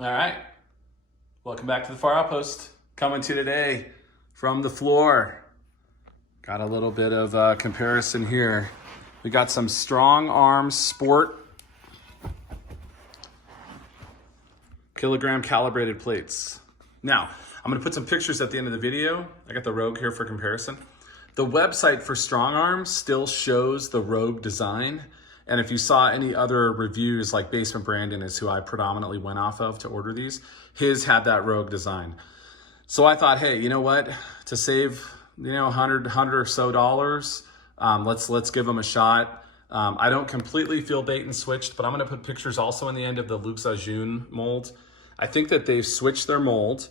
All right, welcome back to the Far Outpost. Coming to you today from the floor. Got a little bit of comparison here. We got some StrongArm Sport Calibrated Plates. Now, I'm gonna put some pictures at the end of the video. I got the Rogue here for comparison. The website for StrongArm still shows the Rogue design. And if you saw any other reviews, like Basement Brandon is who I predominantly went off of to order these, his had that Rogue design. So I thought, hey, you know what? To save, $100 or so dollars, let's give them a shot. I don't completely feel bait and switched, but I'm gonna put pictures also in the end of the Luc Zajun mold. I think that they've switched their mold.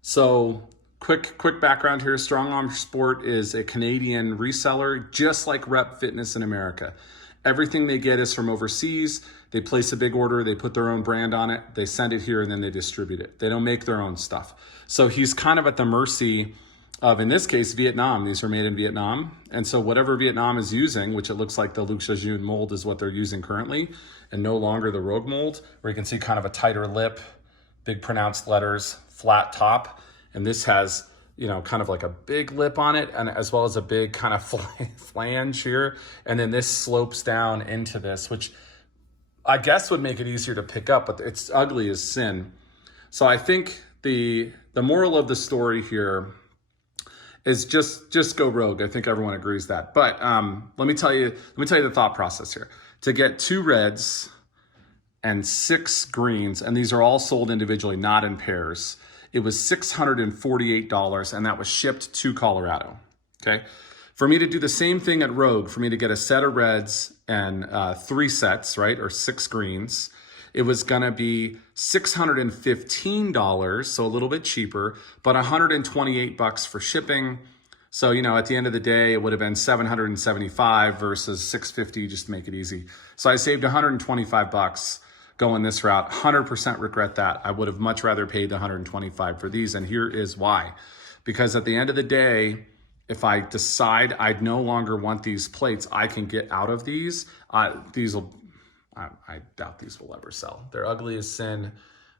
So quick background here. StrongArm Sport is a Canadian reseller, just like Rep Fitness in America. Everything they get is from overseas. They place a big order, they put their own brand on it, they send it here, and then they distribute it. They don't make their own stuff. So he's kind of at the mercy of, in this case, Vietnam. These are made in Vietnam. And so whatever Vietnam is using, which it looks like the Luc Zajun mold is what they're using currently, and no longer the Rogue mold, where you can see kind of a tighter lip, big pronounced letters, flat top. And this has, kind of like a big lip on it, and as well as a big kind of flange here. And then this slopes down into this, which I guess would make it easier to pick up, but it's ugly as sin. So I think the moral of the story here is just go Rogue. I think everyone agrees that. But let me tell you the thought process here. To get 2 reds and 6 greens, and these are all sold individually, not in pairs, it was $648, and that was shipped to Colorado, okay? For me to do the same thing at Rogue, for me to get a set of reds and 3 sets, right, or 6 greens, it was gonna be $615, so a little bit cheaper, but $128 for shipping. So, at the end of the day, it would have been $775 versus $650, just to make it easy. So I saved $125 going this route. 100% regret that. I would have much rather paid the $125 for these, and here is why. Because at the end of the day, if I decide I no longer want these plates, I can get out of these. I doubt these will ever sell. They're ugly as sin.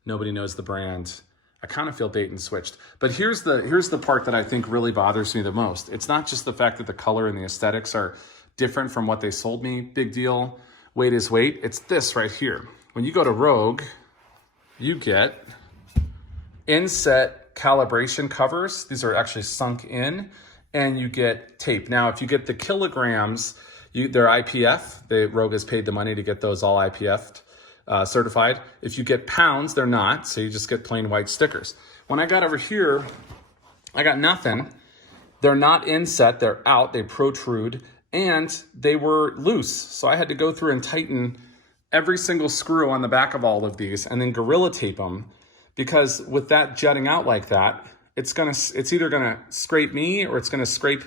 Nobody knows the brand. I kind of feel bait and switched. But here's the part that I think really bothers me the most. It's not just the fact that the color and the aesthetics are different from what they sold me. Big deal. Weight is weight. It's this right here. When you go to Rogue, you get inset calibration covers. These are actually sunk in, and you get tape. Now, if you get the kilograms, they're IPF. Rogue has paid the money to get those all IPF certified. If you get pounds, they're not, so you just get plain white stickers. When I got over here, I got nothing. They're not inset, they're out, they protrude, and they were loose. So I had to go through and tighten every single screw on the back of all of these and then Gorilla tape them, because with that jutting out like that, it's either gonna scrape me or it's gonna scrape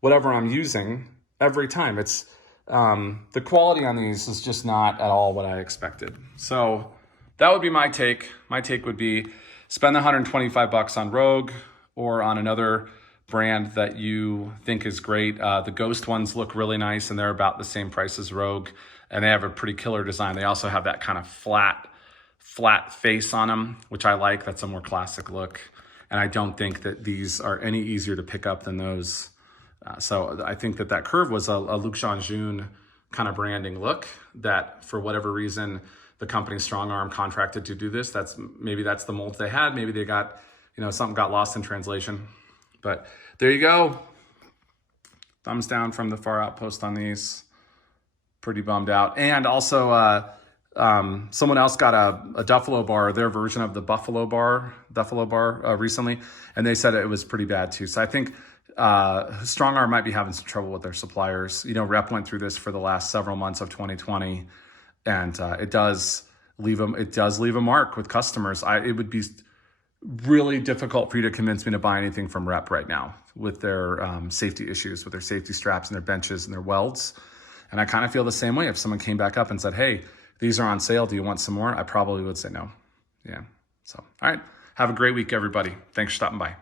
whatever I'm using every time. It's the quality on these is just not at all what I expected. So that would be my take. My take would be spend the $125 on Rogue or on another brand that you think is great. The Ghost ones look really nice, and they're about the same price as Rogue, and they have a pretty killer design. They also have that kind of flat face on them, which I like. That's a more classic look, and I don't think that these are any easier to pick up than those. So I think that curve was a Luc Zajun kind of branding look that, for whatever reason, the company StrongArm contracted to do this. Maybe that's the mold they had. Maybe they got, something got lost in translation. But there you go. Thumbs down from the Far Outpost on these. Pretty bummed out. And also, someone else got a Duffalo bar, their version of the Duffalo bar recently, and they said it was pretty bad too. So I think StrongArm might be having some trouble with their suppliers. Rep went through this for the last several months of 2020, and it does leave a mark with customers. It would be really difficult for you to convince me to buy anything from Rep right now with their safety issues, with their safety straps and their benches and their welds. And I kind of feel the same way. If someone came back up and said, hey, these are on sale, do you want some more? I probably would say no. Yeah. So, all right. Have a great week, everybody. Thanks for stopping by.